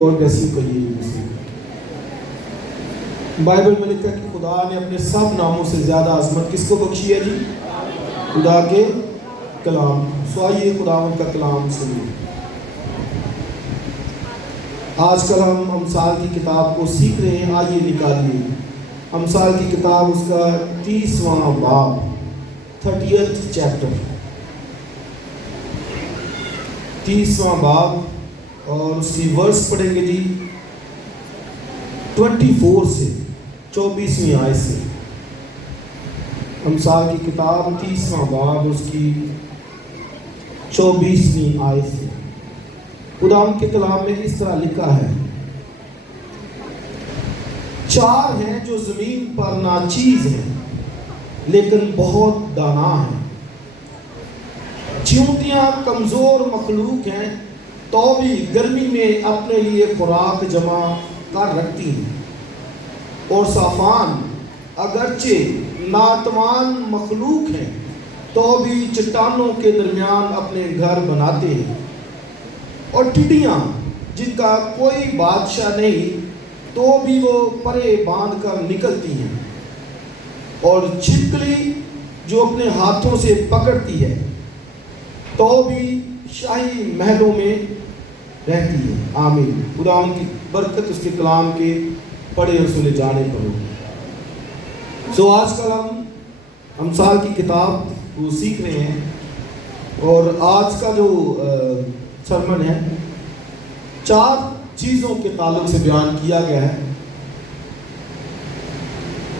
اور ویسی کہیے بائبل میں لکھا کہ خدا نے اپنے سب ناموں سے زیادہ عظمت کس کو بخشی ہے جی؟ خدا کے کلام. سو آئیے خداوند کا کلام سنیے. آج کل ہم امثال کی کتاب کو سیکھ رہے ہیں. آئیے نکالیے امثال کی کتاب، اس کا 30واں باب، 30th چیپٹر، 30واں باب، اور اس کی ورس پڑھیں گے جی 24 سے 24ویں آیت سے. امثال کی کتاب 30واں باب، اس کی 24ویں آیت سے. خدا کے کلام میں اس طرح لکھا ہے: چار ہیں جو زمین پر ناچیز ہیں لیکن بہت دانا ہیں. چیونٹیاں کمزور مخلوق ہیں تو بھی گرمی میں اپنے لیے خوراک جمع کر رکھتی ہیں. اور صافان اگرچہ ناتوان مخلوق ہیں تو بھی چٹانوں کے درمیان اپنے گھر بناتے ہیں. اور ٹڈیاں جن کا کوئی بادشاہ نہیں تو بھی وہ پرے باندھ کر نکلتی ہیں. اور چھپکلی جو اپنے ہاتھوں سے پکڑتی ہے تو بھی شاہی محلوں میں رہتی ہے. آمین. خدا ان کی برکت اس کے کلام کے پڑھے اور سنے جانے پر ہو. سو آج کل ہم امثال کی کتاب کو سیکھ رہے ہیں، اور آج کا جو سرمن ہے 4 چیزوں کے تعلق سے بیان کیا گیا ہے.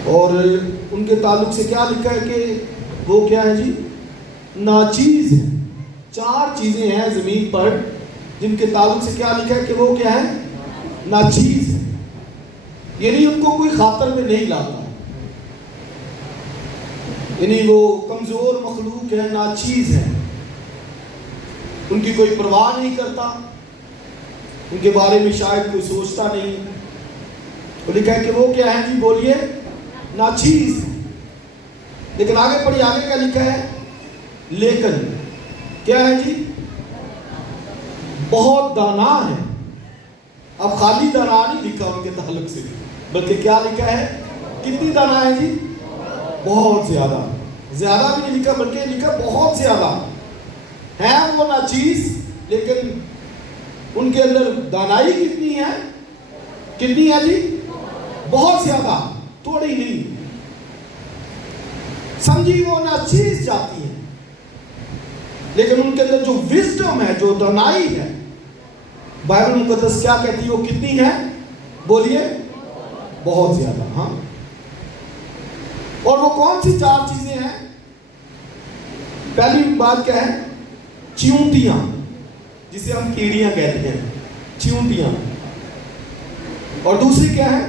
اور ان کے تعلق سے کیا لکھا ہے کہ وہ کیا ہے جی؟ ناچیز ہے. 4 چیزیں ہیں زمین پر جن کے تعلق سے کیا لکھا ہے کہ وہ کیا ہے؟ ناچیز ہے. یعنی ان کو کوئی خاطر میں نہیں لاتا، یعنی وہ کمزور مخلوق ہے، ناچیز ہے، ان کی کوئی پرواہ نہیں کرتا، ان کے بارے میں شاید کوئی سوچتا نہیں. وہ لکھا ہے کہ وہ کیا ہے جی؟ بولیے. ناچیز. لیکن آگے پڑھی، آگے کیا لکھا ہے؟ لیکن کیا ہے جی؟ بہت دانا ہے. اب خالی دانا نہیں لکھا ان کے تعلق سے، بلکہ کیا لکھا ہے؟ کتنی دانا ہے جی؟ بہت زیادہ. زیادہ بھی نہیں لکھا بلکہ لکھا بہت زیادہ ہے. وہ ناچیز لیکن ان کے اندر دانائی کتنی ہے؟ کتنی ہے جی؟ بہت زیادہ، تھوڑی نہیں. سمجھی وہ ناچیز جاتی ہے لیکن ان کے اندر جو وزڈم ہے، جو دانائی ہے، بائبل مقدس کیا کہتی ہے؟ وہ کتنی ہے؟ بولیے. بہت زیادہ. ہاں. اور وہ کون سی 4 چیزیں ہیں؟ پہلی بات کیا ہے؟ چیونٹیاں، جسے ہم کیڑیاں کہتے ہیں، چیونٹیاں. اور دوسری کیا ہے؟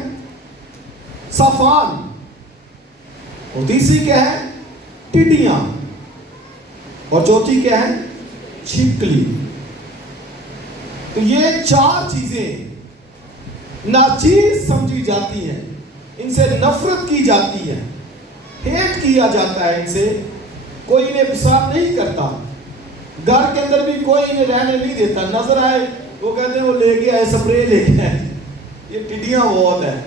صافان. اور تیسری کیا ہے؟ ٹڈیاں. اور چوتھی کیا ہے؟ چھپکلی. تو یہ 4 چیزیں ناچیز سمجھی جاتی ہیں، ان سے نفرت کی جاتی ہے، ہیٹ کیا جاتا ہے. ان سے کوئی انہیں پسند نہیں کرتا. گھر کے اندر بھی کوئی انہیں رہنے نہیں دیتا. نظر آئے وہ کہتے ہیں وہ لے کے آئے، سپرے لے کے آئے. یہ ٹڈیاں بہت ہیں،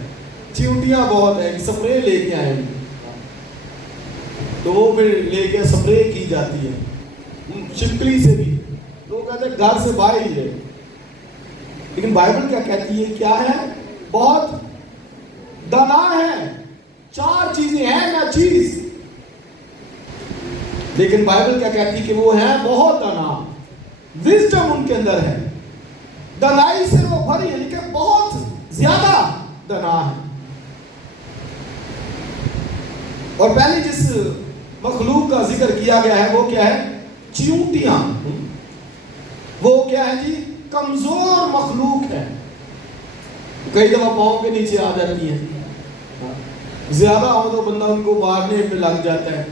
چیونٹیاں بہت ہیں، سپرے لے کے آئے. تو وہ پھر لے کے سپرے کی جاتی ہے. چھپکلی سے بھی تو وہ کہتے ہیں گھر سے باہر ہی ہے. لیکن بائبل کیا کہتی ہے؟ کیا ہے؟ بہت دانا ہے. 4 چیزیں ہیں ناچیز، لیکن بائبل کیا کہتی ہے کہ وہ ہے بہت دانا. وزڈم ان کے اندر ہے، دانائی سے وہ بھری ہے، لیکن بہت زیادہ دانا ہے. اور پہلی جس مخلوق کا ذکر کیا گیا ہے وہ کیا ہے؟ چیونٹیاں. وہ کیا ہے جی؟ کمزور مخلوق ہے. کئی دفعہ پاؤں کے نیچے آ جاتی ہیں، زیادہ ہو تو بندہ ان کو مارنے پہ لگ جاتا ہے.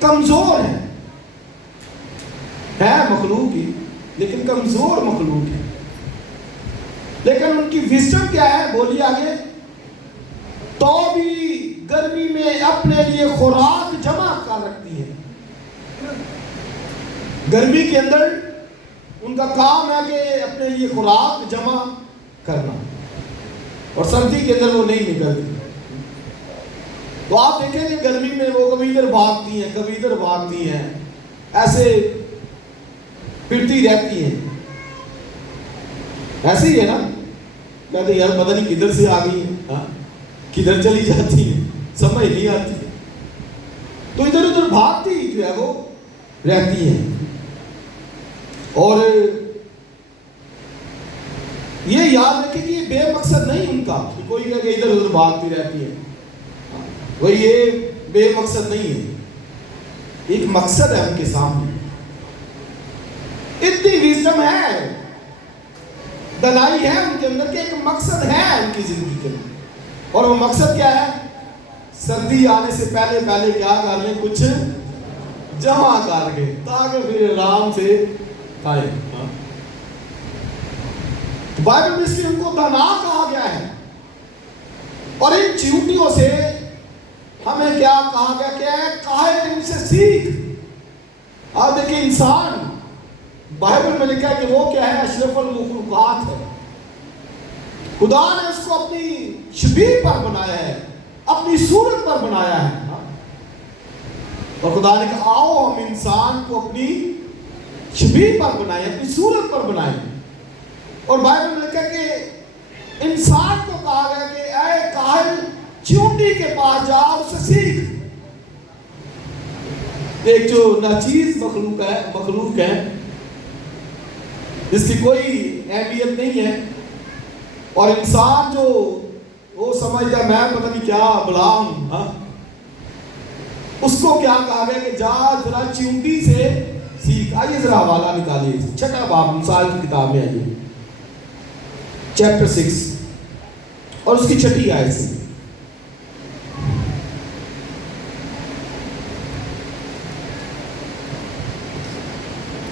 کمزور ہے مخلوق ہی لیکن کمزور مخلوق ہے. لیکن ان کی وزڈم کیا ہے؟ بولیے آگے. تو بھی گرمی میں اپنے لیے خوراک جمع کر رکھتی ہے. گرمی کے اندر ان کا کام ہے کہ اپنے لیے خوراک جمع کرنا، اور سردی کے اندر وہ نہیں نکلتی. تو آپ دیکھیں کہ گرمی میں وہ کبھی ادھر بھاگتی ہیں کبھی ادھر بھاگتی ہیں، ایسے پھرتی رہتی ہیں. ایسے ہی ہے نا، کہتے یار پتہ نہیں کدھر سے آ گئی ہیں، کدھر چلی جاتی ہیں، سمجھ نہیں آتی. تو ادھر ادھر بھاگتی جو ہے وہ رہتی ہیں. اور یہ یاد رکھیں کہ یہ بے مقصد نہیں ان کا کہ کوئی کہے کہ ادھر ادھر بھاگتی رہتی ہے، وہ یہ بے مقصد نہیں ہے. ایک مقصد ہے ان کے سامنے، اتنی ویژڈم ہے، دلائی ہے ان کے اندر کہ ایک مقصد ہے ان کی زندگی کے اندر. اور وہ مقصد کیا ہے؟ سردی آنے سے پہلے پہلے کیا کر لیں، کچھ جمع کر کے تاکہ پھر آرام سے کھائیں. بائبل میں اس لیے ان کو دانا کہا گیا ہے. اور ان چیونٹیوں سے ہمیں کیا کہا گیا کہ اے کاہل ان سے سیکھ. آپ دیکھیں انسان بائبل میں لکھا ہے کہ وہ کیا ہے؟ اشرف المخلوقات ہے. خدا نے اس کو اپنی شبیہ پر بنایا ہے، اپنی صورت پر بنایا ہے. اور خدا نے کہا آؤ ہم انسان کو اپنی شبیہ پر بنائیں، اپنی صورت پر بنائیں. اور بائبل میں لکھا ہے کہ انسان کو کہا گیا کہ اے کاہل چیونٹی کے پاس جا اس سے سیکھ. ایک جو ناچیز مخلوق ہے جس کی کوئی اہمیت نہیں ہے، اور انسان جو وہ سمجھتا ہے میں پتہ نہیں کیا بلا ہوں، اس کو کیا کہا گیا کہ جا ذرا چیونٹی سے سیکھ. آئیے ذرا حوالہ نکالیے 6 باب مثال کی کتاب میں، آئیے چیپٹر 6 اور اس کی 6 آیت سے.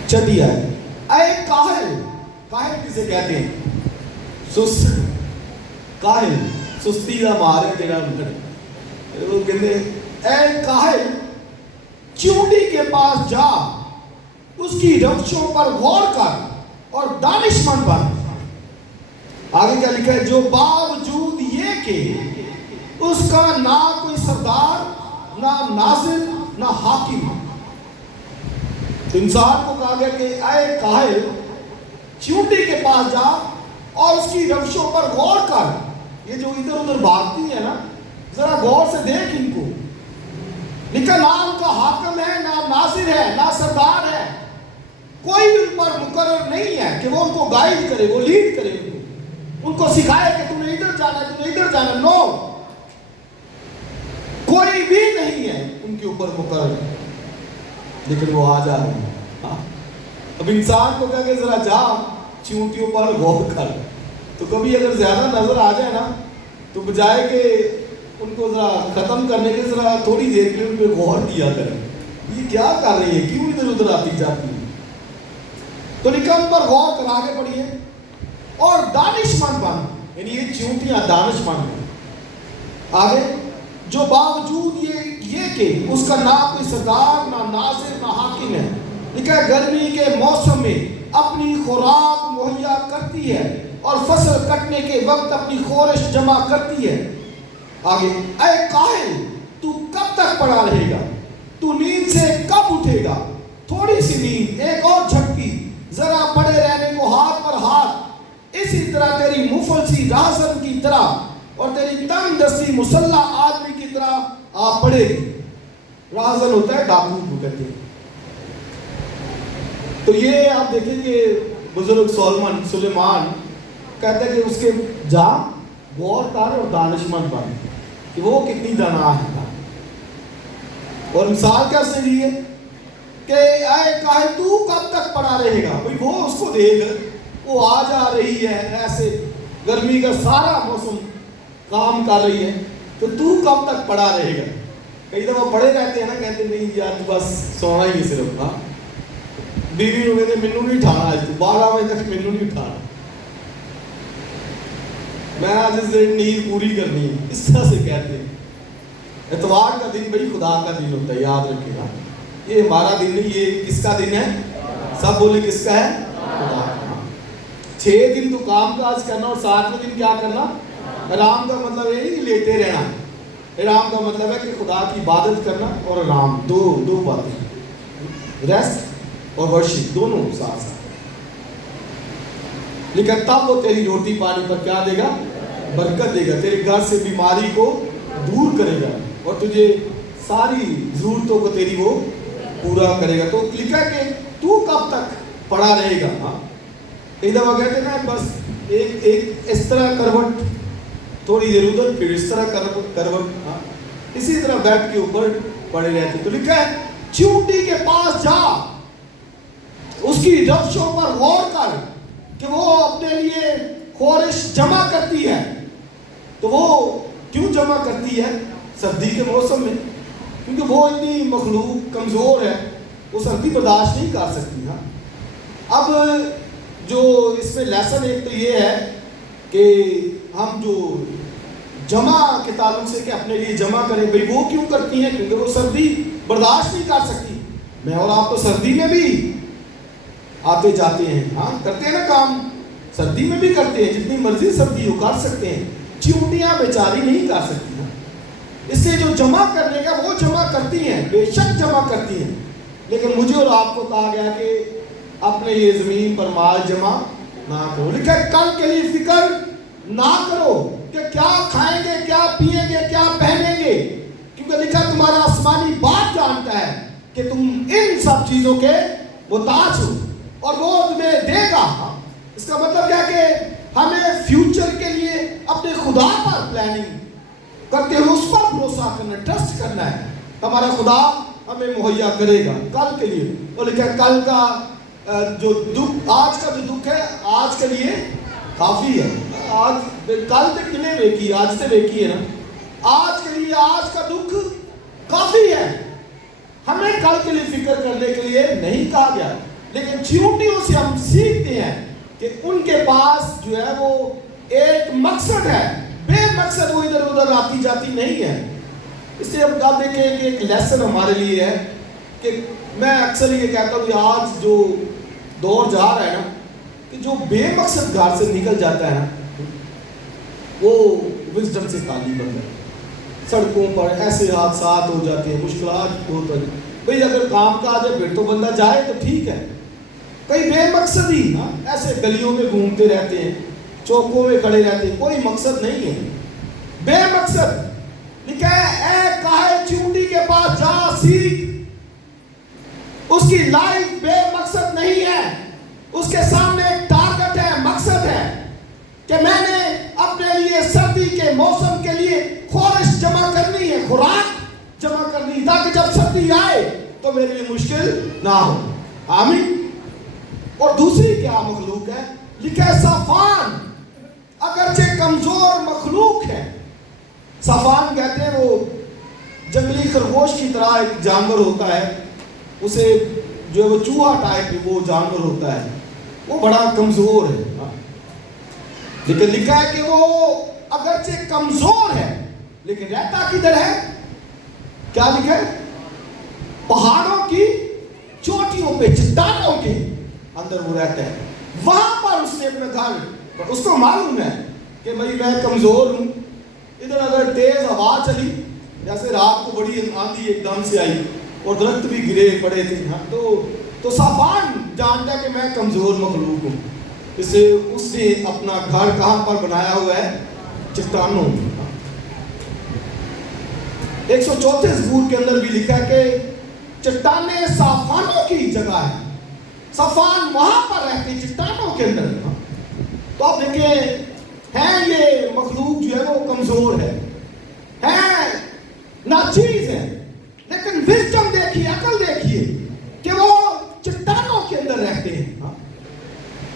اے کاہل، کاہل کسے کہتے ہیں؟ سست. کاہل سستی کا مارے تیرا اندر. وہ کہتے ہیں اے کاہل چیونٹی کے پاس جا، اس کی رخشوں پر غور کر اور دانش مند بن. آگے کیا لکھا ہے؟ جو باوجود یہ کہ اس کا نہ کوئی سردار، نہ ناظر، نہ حاکم. انسان کو کہا گیا کہ اے کاہل چیونٹی کے پاس جا اور اس کی روشوں پر غور کر. یہ جو ادھر ادھر بھاگتی ہیں نا، ذرا غور سے دیکھ ان کو. لکھا نہ ان کا حاکم ہے، نہ ناظر ہے، نہ سردار ہے، کوئی ان پر مقرر نہیں ہے کہ وہ ان کو گائیڈ کرے، وہ لیڈ کرے، ان کو سکھائے کہ تم نے ادھر جانا ہے، تم نے ادھر جانا. نو، کوئی بھی نہیں ہے ان کے اوپر مقرر، لیکن وہ آ جا رہے ہیں. اب انسان کو کہا کہ ذرا جا چیونٹیوں پر غور کر، تو کبھی اگر زیادہ نظر آ جائے نا تو بجائے کہ ان کو ذرا ختم کرنے کے ذرا تھوڑی دیر کے لیے ان پہ غور کیا کریں، یہ کیا کر رہی ہے، کیوں ادھر ادھر آتی جاتی ہے. تو لکھا ان پر غور کر. آگے پڑھیے اور دانش مند بن، یعنی یہ چیونٹیاں دانش مند ہیں. آگے جو باوجود یہ کہ اس کا نہ کوئی سردار، نہ ناظر، نہ حاکم ہے. لکھا ہے گرمی کے موسم میں اپنی خوراک مہیا کرتی ہے اور فصل کٹنے کے وقت اپنی خورش جمع کرتی ہے. آگے اے کاہل تو کب تک پڑا رہے گا، تو نیند سے کب اٹھے گا. تھوڑی سی نیند، ایک اور جھپکی، ذرا پڑے رہنے کو ہاتھ پر ہاتھ. اسی طرح تیری مفلسی راہزن کی طرح اور تیری تنگ دستی مسلح آدمی کی طرح آپ پڑے گی. راہزن ہوتا ہے ڈاکو کو کہتے ہیں. تو یہ آپ دیکھیں کہ بزرگ سلیمان کہتے ہیں کہ اس کے جا غور کر اور دانشمند بن، کہ وہ کتنی دانا ہے. اور مثال کیسے دی ہے کہ اے کاہل تو کب تک پڑا رہے گا. بھئی وہ اس کو دیکھ، وہ آ جا رہی ہے، ایسے گرمی کا سارا موسم کام کر رہی ہے، تو کب تک پڑا رہے گا. کئی دفعہ پڑے رہتے ہیں نا، کہتے نہیں یار تو بس سونا ہی ہے صرف. بیوی کو کہتے مینوں نہیں اٹھانا، آج تو 12 بجے تک مینوں نہیں اٹھانا، میں آج اس دن نیند پوری کرنی ہے. اس طرح سے کہتے ہیں. اتوار کا دن بھائی خدا کا دن ہوتا ہے، یاد رکھے گا. یہ ہمارا دن نہیں، یہ کس کا دن ہے؟ سب بولے کس کا ہے؟ خدا کا. 6 دن تو کام کاج کرنا اور 7ویں دن کیا کرنا؟ آرام کا مطلب یہ نہیں لیٹے رہنا. آرام کا مطلب ہے کہ خدا کی عبادت کرنا اور آرام، دو باتیں، ریسٹ اور ورشپ دونوں ساتھ ساتھ. لیکن تب وہ تیری روٹی پانی پر کیا دے گا؟ برکت دے گا. تیرے گھر سے بیماری کو دور کرے گا اور تجھے ساری ضرورتوں کو تیری وہ پورا کرے گا. تو لکھا کہ تو کب تک پڑا رہے گا. ہاں ایک دفعہ کہتے نا بس ایک اس طرح کروٹ، تھوڑی دیر ادھر پھر اس طرح کروٹ، ہاں اسی طرح بیٹھ کے اوپر پڑے رہتے. تو لکھا ہے چیونٹی کے پاس جا، اس کی روشوں پر غور کر کہ وہ اپنے لیے خورش جمع کرتی ہے. تو وہ کیوں جمع کرتی ہے؟ سردی کے موسم میں، کیونکہ وہ اتنی مخلوق کمزور ہے، وہ سردی برداشت نہیں کر سکتی. ہاں اب جو اس میں لیسن ایک تو یہ ہے کہ ہم جو جمع کے تعلق سے کہ اپنے لیے جمع کریں، بھئی وہ کیوں کرتی ہیں؟ کیونکہ وہ سردی برداشت نہیں کر سکتی. میں اور آپ تو سردی میں بھی آتے جاتے ہیں، ہاں کرتے ہیں نا کام، سردی میں بھی کرتے ہیں، جتنی مرضی سردی ہو کر سکتے ہیں. چیونٹیاں بیچاری نہیں کر سکتی. اس سے جو جمع کرنے کا وہ جمع کرتی ہیں، بے شک جمع کرتی ہیں، لیکن مجھے اور آپ کو کہا گیا کہ اپنے یہ زمین پر مال جمع نہ کرو. لکھا ہے کل کے لیے فکر نہ کرو کہ کیا کھائیں گے، کیا پیئیں گے، کیا پہنیں گے، کیونکہ لکھا تمہارا آسمانی باپ جانتا ہے کہ تم ان سب چیزوں کے محتاج ہو اور وہ تمہیں دے گا. اس کا مطلب کیا کہ ہمیں فیوچر کے لیے اپنے خدا پر پلاننگ کرتے ہوئے اس پر بھروسہ کرنا، ٹرسٹ کرنا ہے. ہمارا خدا ہمیں مہیا کرے گا کل کے لیے. اور لکھا ہے کل کا جو دکھ، آج کا جو دکھ ہے آج کے لیے کافی ہے. آج کل تک کنے ویکی، آج سے ویکی ہے نا. آج کے لیے آج کا دکھ کافی ہے. ہمیں کل کے لیے فکر کرنے کے لیے نہیں کہا گیا. لیکن چیونٹیوں سے ہم سیکھتے ہیں کہ ان کے پاس جو ہے وہ ایک مقصد ہے، بے مقصد وہ ادھر ادھر آتی جاتی نہیں ہے. اس سے اب آپ دیکھیں کہ ایک لیسن ہمارے لیے ہے کہ میں اکثر یہ کہتا ہوں کہ آج جو دور جا رہا ہے نا، کہ جو بے مقصد گھر سے نکل جاتا ہے نا، وہ وزڈم سے خالی بنتا ہے. سڑکوں پر ایسے حادثات ہو جاتے ہیں، مشکلات ہوتا ہے. بھئی اگر کام کاج ہے پھر تو بندہ جائے تو ٹھیک ہے. کئی بے مقصد ہی ایسے گلیوں میں گھومتے رہتے ہیں، چوکوں میں کھڑے رہتے ہیں، کوئی مقصد نہیں ہے، بے مقصد. لکھا ہے اے کاہے چیونٹی کے پاس جا سیکھ. اس کی لائف بے مقصد نہیں ہے، اس کے سامنے ایک ٹارگٹ ہے، مقصد ہے کہ میں نے اپنے لیے سردی کے موسم کے لیے خورش جمع کرنی ہے، خوراک جمع کرنی، تاکہ جب سردی آئے تو میرے لیے مشکل نہ ہو. آمین. اور دوسری کیا مخلوق ہے؟ لکھا ہے صافان اگرچہ کمزور مخلوق ہے. صافان کہتے ہیں وہ جنگلی خرگوش کی طرح ایک جانور ہوتا ہے، اسے جو ہے وہ چوہا ٹائپ وہ جانور ہوتا ہے، وہ بڑا کمزور ہے. لیکن لکھا ہے کہ وہ اگرچہ کمزور ہے لیکن رہتا کدھر ہے؟ کیا لکھا ہے؟ پہاڑوں کی چوٹیوں پہ، چٹانوں کے اندر وہ رہتا ہے. وہاں پر اس نے اپنا گھر، اس کو معلوم ہے کہ بھائی میں کمزور ہوں. ادھر اگر تیز ہوا چلی، جیسے رات کو بڑی آندھی ایک دم سے آئی اور درخت بھی گرے پڑے تھے، تو صافان جانتا ہے کہ میں کمزور مخلوق ہوں. اس نے اپنا گھر کہاں پر بنایا ہوا ہے؟ چٹانوں. 134 زبور کے اندر بھی لکھا ہے کہ چٹانیں صافانوں کی جگہ ہے. صافان وہاں پر رہتے چٹانوں کے اندر. تو آپ دیکھیں ہیں یہ مخلوق جو ہے وہ کمزور ہے ناچیز ہے، لیکن وزڈم دیکھیے، عقل دیکھیے کہ وہ چٹانوں کے اندر رہتے ہیں.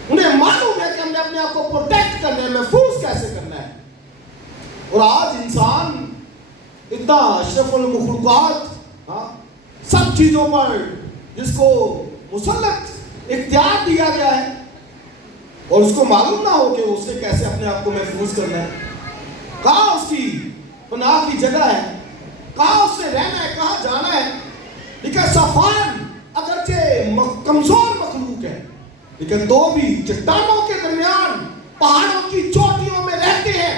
انہیں معلوم ہے کہ ہم نے اپنے آپ کو پروٹیکٹ کرنا ہے، محفوظ کیسے کرنا ہے. اور آج انسان اتنا اشرف المخلوقات سب چیزوں پر جس کو مسلط اختیار دیا گیا ہے، اور اس کو معلوم نہ ہو کہ اس نے کیسے اپنے آپ کو محفوظ کرنا ہے. کہاں اس کی پناہ کی جگہ ہے، کہاں اس نے رہنا ہے، کہاں جانا ہے. لیکن صافان اگرچہ کمزور مخلوق ہے لیکن تو بھی چٹانوں کے درمیان پہاڑوں کی چوٹیوں میں رہتے ہیں.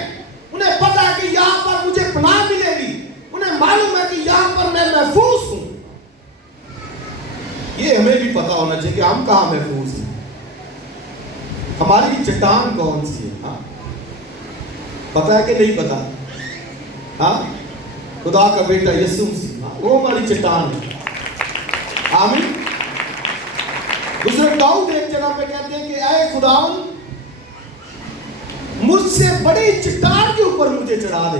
انہیں پتا ہے کہ یہاں پر مجھے پناہ ملے گی. انہیں معلوم ہے کہ یہاں پر میں محفوظ ہوں. یہ ہمیں بھی پتا ہونا چاہیے کہ ہم کہاں محفوظ ہیں. ہماری چٹان کون سی ہے؟ ہاں پتا ہے کہ نہیں پتا؟ ہاں خدا کا بیٹا یسوع مسیح وہ ہماری چٹان ہے. آمین. حضرت داؤد ایک جگہ پہ کہتے ہیں کہ اے خداوند مجھ سے بڑی چٹان کے اوپر مجھے چڑھا دے.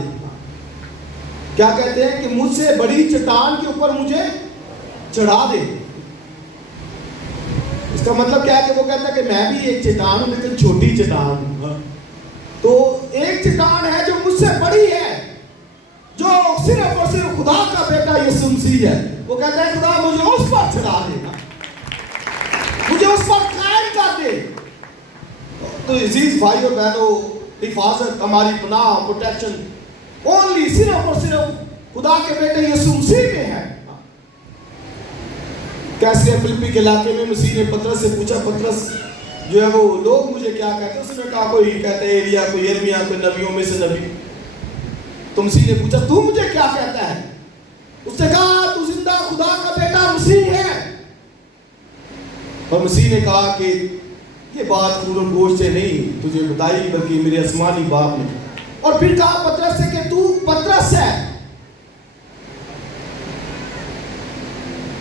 کیا کہتے ہیں؟ کہ مجھ سے بڑی چٹان کے اوپر مجھے چڑھا دے. اس کا مطلب کیا ہے کہ وہ کہتا ہے کہ میں بھی ایک چٹان ہوں لیکن چھوٹی چٹان ہوں. تو ایک چٹان ہے جو مجھ سے بڑی ہے, جو صرف اور صرف خدا کا بیٹا یسوع مسیح ہے. وہ کہتا ہے خدا مجھے اس پر چڑھا دے, مجھے اس پر قائم کر دے. تو عزیز بھائیو بہنوں, حفاظت, ہماری پناہ, پروٹیکشن اونلی صرف اور صرف خدا کے بیٹے یسوع مسیح میں ہے. کیسے فلپی کے علاقے میں مسیح نے پطرس سے پوچھا, پطرس جو ہے وہ لوگ مجھے کیا کہتے ہیں؟ اس نے کہا کوئی کہتے ہیں ایلیا, کوئی یرمیا, کوئی نبیوں میں سے نبی. تو مسیح نے پوچھا تو مجھے کیا کہتا ہے؟ اس نے کہا تو زندہ خدا کا بیٹا مسیح ہے. اور مسیح نے کہا کہ یہ بات خون و گوشت سے نہیں تجھے بتائی بلکہ میرے آسمانی باپ نے. اور پھر کہا پطرس سے کہ تو پطرس ہے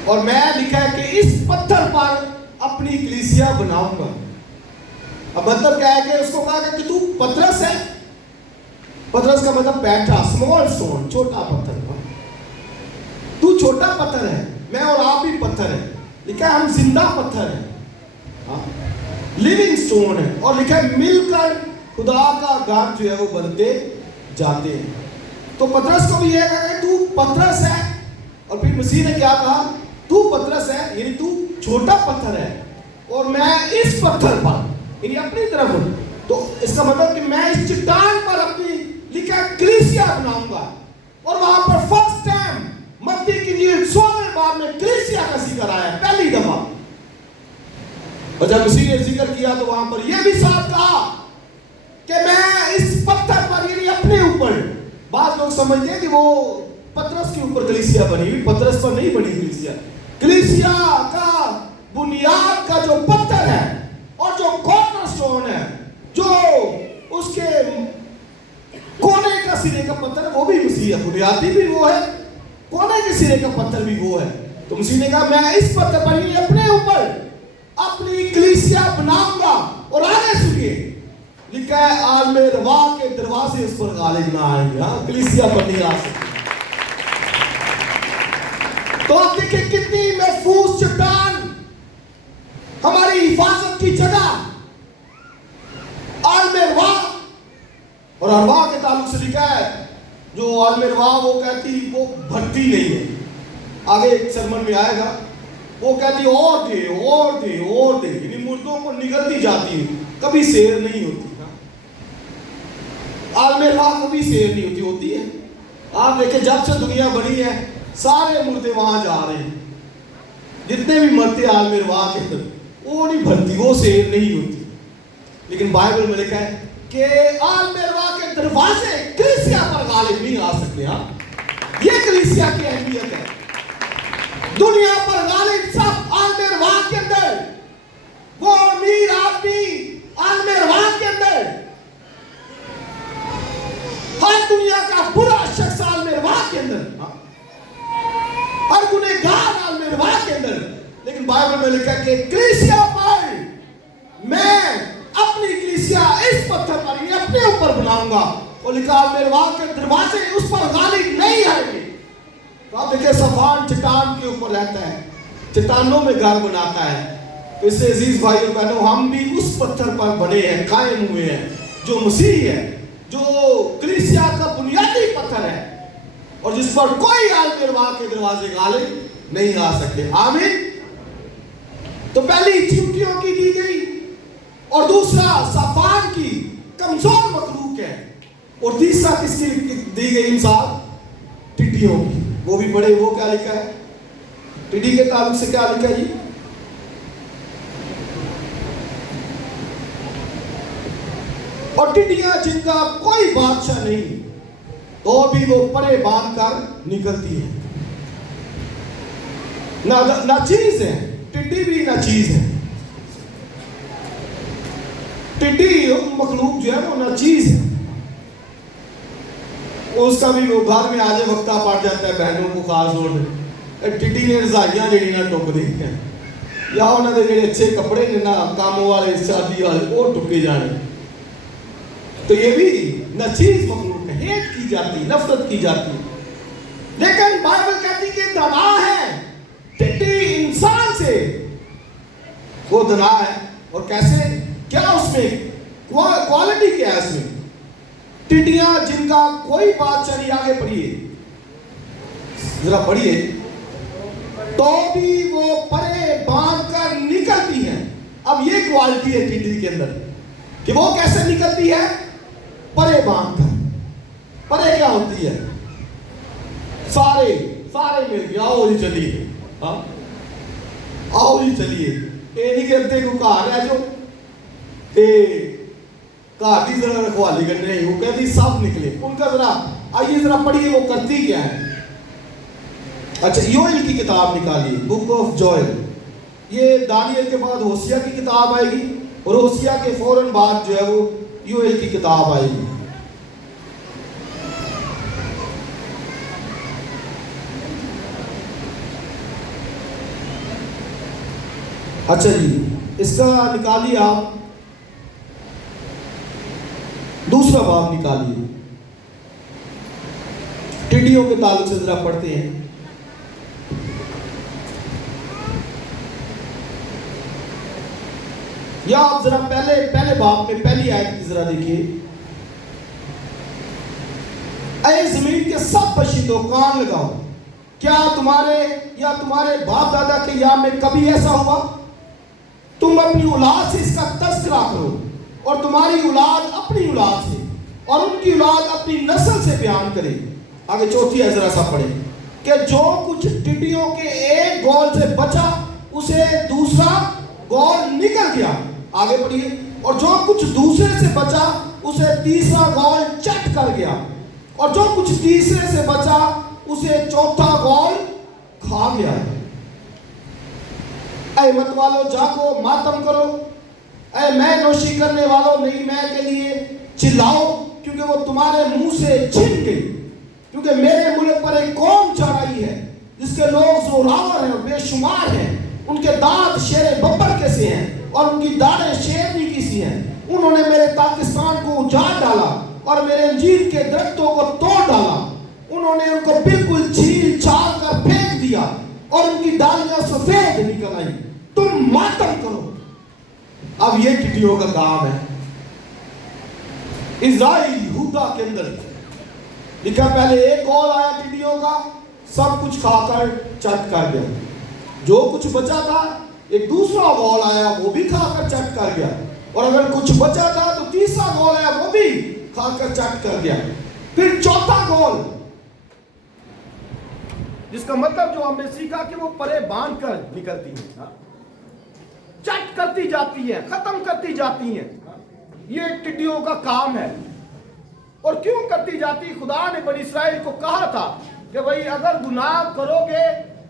اور میں لکھا ہے کہ اس پتھر پر اپنی کلیسیا بناؤں گا. اب مطلب کیا ہے کہ اس کو کہا کہ تو پطرس ہے. پطرس کا مطلب بیٹھا, اسمال سٹون, چھوٹا پتھر. تو چھوٹا پتھر ہے, میں اور آپ بھی پتھر ہے. لکھا ہے ہم زندہ پتھر ہیں, لیونگ سٹون ہے. اور لکھا ہے مل کر خدا کا گھر جو ہے وہ بنتے جاتے ہیں. تو پطرس کو بھی یہ کہا کہ تو پطرس ہے. اور پھر مسیح نے کیا کہا؟ تو پطرس ہے یعنی تو چھوٹا پتھر ہے اور میں اس پتھر پر یعنی اپنی طرف ہوں. تو اس کا مطلب کہ میں اس چٹان پر اپنی لکھا کلیسیا بناؤں گا. اور وہاں پر فرسٹ ٹائم متی کی انجیل 16ویں باب میں کلیسیا کا ذکر آیا ہے, پہلی دفعہ. اور جب مسیح نے ذکر کیا تو وہاں پر یہ بھی ساتھ کہا کہ میں اس پتھر پر یعنی اپنے اوپر. بعض لوگ سمجھتے ہیں کہ وہ پطرس کے اوپر کلیسیا بنی ہوئی, پطرس پر نہیں بنی کلیسیا. کلیسیا کا بنیاد کا جو پتھر ہے اور جو کارنر سٹون ہے, جو اس کے کونے کا سرے کا پتھر ہے وہ بھی مسیح ہے. بنیادی بھی وہ ہے, کونے کے سرے کا پتھر بھی وہ ہے. تو مسیح نے کہا میں اس پتھر پر یعنی اپنے اوپر اپنی کلیسیا بناؤں گا. اور آگے سنیے لکھا ہے عالم روا کے دروازے اس پر غالب نہ آئیں گے. کلیسیا پر نہیں آ سکتے. تو آپ دیکھیں کتنی محفوظ چٹان, ہماری حفاظت کی جگہ عالم روا. اور ارواح کے تعلق سے لکھا ہے جو عالم روا وہ کہتی وہ بھٹتی نہیں ہے. آگے ایک سرمن میں آئے گا, وہ کہتی اور دے اور دے اور دے یعنی مردوں کو نگلتی جاتی ہے, کبھی سیر نہیں ہوتی. عالم روا کبھی سیر نہیں ہوتی. ہوتی ہے. آپ دیکھیں جب سے دنیا بنی ہے سارے مردے وہاں جا رہے ہیں. جتنے بھی مرتے عالم روا کے اندر وہ نہیں بھرتی, وہ سیر نہیں ہوتی. لیکن بائبل میں لکھا ہے کہ عالم روا کے دروازے کلیسیا پر غالب نہیں آ سکتے. یہ کلیسیا کی اہمیت ہے. دنیا پر غالب سب عالم روا کے اندر, وہ امیر آدمی عالم روا کے اندر, ہر دنیا کا برا شخص عالم روا کے اندر, ہر گنہگار عالم روا کے اندر. لیکن بائبل میں لکھا کہ کلیسیا پر میں اپنی کلیسیا اس پتھر پر یہ اپنے اوپر بناؤں گا. اور لکھا عالم روا کے دروازے اس پر غالب نہیں آئیں گے. تو آپ دیکھیں صفان چٹان کے اوپر رہتا ہے, چٹانوں میں گھر بناتا ہے. تو اس سے عزیز بھائیو بہنوں ہم بھی اس پتھر پر بنے ہیں, قائم ہوئے ہیں, جو مسیح ہے, جو کلیسیا کا بنیادی پتھر ہے اور جس پر کوئی عالم روا کے دروازے غالب نہیں آ سکتے. آمین. تو پہلی چیونٹیوں کی دی گئی اور دوسرا صفان کی کمزور مخلوق ہے. اور تیسرا کس کی دی گئی مثال؟ ٹڈیوں کی. وہ بھی بڑے, وہ کیا لکھا ہے ٹڈی کے تعلق سے؟ کیا لکھا ہے جی؟ اور ٹڈیاں جن کا کوئی بادشاہ نہیں تو بھی وہ پرے باندھ کر نکلتی ہیں. نہ چیز ہے ٹڈی بھی، نہ چیز ہے. ٹڈی مخلوق جو ہے وہ نہ چیز ہے. اس کا بھی وہ گھر میں آجے وقتہ پڑ جاتا ہے بہنوں کو خاص طور پہ. ٹڈی نے رضائیاں جڑی نہ ٹک دی ہیں یا انہوں نے جڑے اچھے کپڑے نے نہ کاموں والے شادی والے وہ ٹکے جانے. تو یہ بھی نہ چیز مخلوق ہے، ہیٹ کی جاتی، نفرت کی جاتی. لیکن بائبل کہتی کہ دنا ہے ٹڈی انسان سے، وہ دنا ہے. اور کیسے، کیا اس میں کوالٹی کیا ہے اس میں؟ ٹڈیاں جن کا کوئی بادشاہ نہیں. آگے پڑھیے ذرا پڑھیے. تو بھی وہ پرے باندھ کر نکلتی ہیں. اب یہ کوالٹی ہے ٹڈی کے اندر کہ وہ کیسے نکلتی ہے؟ پرے باندھ کر. پرے کیا ہوتی ہے؟ سارے مل کے آؤ جی چلیے، آؤ جی چلیے. یہ نہیں کرتے کو گھر رہ جو گھر کی ذرا رکھوالی کرنے، وہ کہتی سب نکلے. ان کا ذرا آئیے ذرا پڑھیے وہ کرتی کیا ہے. اچھا، یوئیل کی کتاب نکالیے، بک آف جوئل. یہ دانیل کے بعد ہوسیہ کی کتاب آئے گی اور ہوسیہ کے فوراً بعد جو ہے وہ یوئیل کی کتاب آئے گی. اچھا جی، اس کا نکالیے آپ دوسرا باب نکالیے. ٹڈیوں کے تعلق سے ذرا پڑھتے ہیں. یا آپ ذرا پہلے باب میں پہلی آیت کی ذرا دیکھیے. اے زمین کے سب باشندوں کان لگاؤ، کیا تمہارے یا تمہارے باپ دادا کے یام میں کبھی ایسا ہوا؟ تم اپنی اولاد سے اس کا تذکرہ کرو اور تمہاری اولاد اپنی اولاد سے اور ان کی اولاد اپنی نسل سے بیان کرے. آگے چوتھی ہے ذرا سا پڑھیں کہ جو کچھ ٹڈیوں کے ایک گول سے بچا اسے دوسرا گول نکل گیا. آگے پڑھیے. اور جو کچھ دوسرے سے بچا اسے تیسرا گول چٹ کر گیا، اور جو کچھ تیسرے سے بچا اسے چوتھا گول کھا گیا. اے مت والو جاگو، ماتم کرو. اے میں نوشی کرنے والوں نئی میں کے لیے چلاؤ، کیونکہ وہ تمہارے منہ سے چھن گئی. کیونکہ میرے ملک پر ایک قوم چڑھ آئی ہے جس کے لوگ زوراور ہیں اور بے شمار ہیں. ان کے دانت شیر ببر کے سے ہیں اور ان کی داڑیں شیرنی کی سی ہیں. انہوں نے میرے پاکستان کو اجاڑ ڈالا اور میرے انجیر کے درختوں کو توڑ ڈالا. انہوں نے ان کو بالکل چھیل چھال کر پھینک دیا اور ان کی ڈالیاں سفید نکل آئیں. تم ماتم کرو. اب یہ ٹڈیوں کا کام ہے. اسرائیل یہودا کے اندر لکھا پہلے ایک گول آیا ٹڈیوں کا، سب کچھ کھا کر چٹ کر گیا. جو کچھ بچا تھا ایک دوسرا گول آیا، وہ بھی کھا کر چٹ کر گیا. اور اگر کچھ بچا تھا تو تیسرا گول آیا، وہ بھی کھا کر چٹ کر گیا. پھر چوتھا گول، جس کا مطلب جو ہم نے سیکھا کہ وہ پرے باندھ کر نکلتی ہیں، چٹ کرتی جاتی ہیں، ختم کرتی جاتی ہیں. یہ ٹڈیوں کا کام ہے. اور کیوں کرتی جاتی؟ خدا نے بنی اسرائیل کو کہا تھا کہ بھئی اگر گناہ کرو گے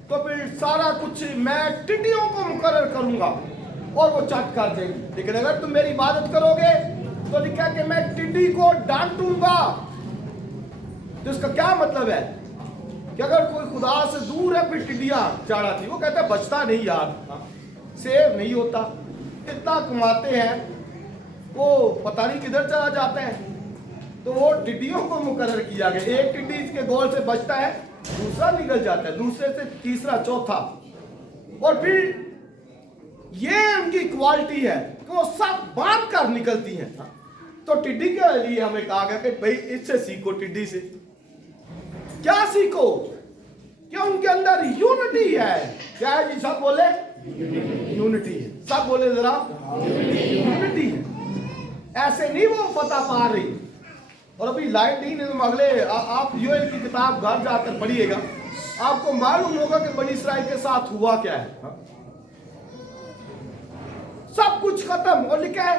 تو پھر سارا کچھ میں ٹڈیوں کو مقرر کروں گا اور وہ چٹ کر دیں گی. لیکن اگر تم میری عبادت کرو گے تو لکھا کہ میں ٹڈی کو ڈانٹوں گا. تو اس کا کیا مطلب ہے کہ اگر کوئی خدا سے دور ہے پھر ٹڈیاں چاڑا تھی، وہ کہتا ہے بچتا نہیں یار، سیو نہیں ہوتا، اتنا کماتے ہیں وہ پتہ نہیں کدھر چلا جاتا ہے. تو وہ ٹڈیوں کو مقرر کیا گیا. ایک ٹڈی اس کے گول سے بچتا ہے، دوسرا نکل جاتا ہے، دوسرے سے تیسرا، چوتھا. اور پھر یہ ان کی کوالٹی ہے کہ وہ سب باندھ کر نکلتی ہیں. تو ٹڈی کے لیے ہمیں کہا گیا کہ بھئی اس سے سیکھو. ٹڈی سے کیا سیکھو؟ کہ ان کے اندر یونٹی ہے. کیا ہے جی؟ سب بولے یونٹی ہے. سب بولے ذرا یونٹی ہے. ایسے نہیں وہ فتح پا رہی. اور ابھی لائٹ نہیں ہے، تم اگلے آپ یوئیل کی کتاب گھر جا کر پڑھیے گا، آپ کو معلوم ہوگا کہ بنی اسرائیل کے ساتھ ہوا کیا ہے. سب کچھ ختم. اور لکھا ہے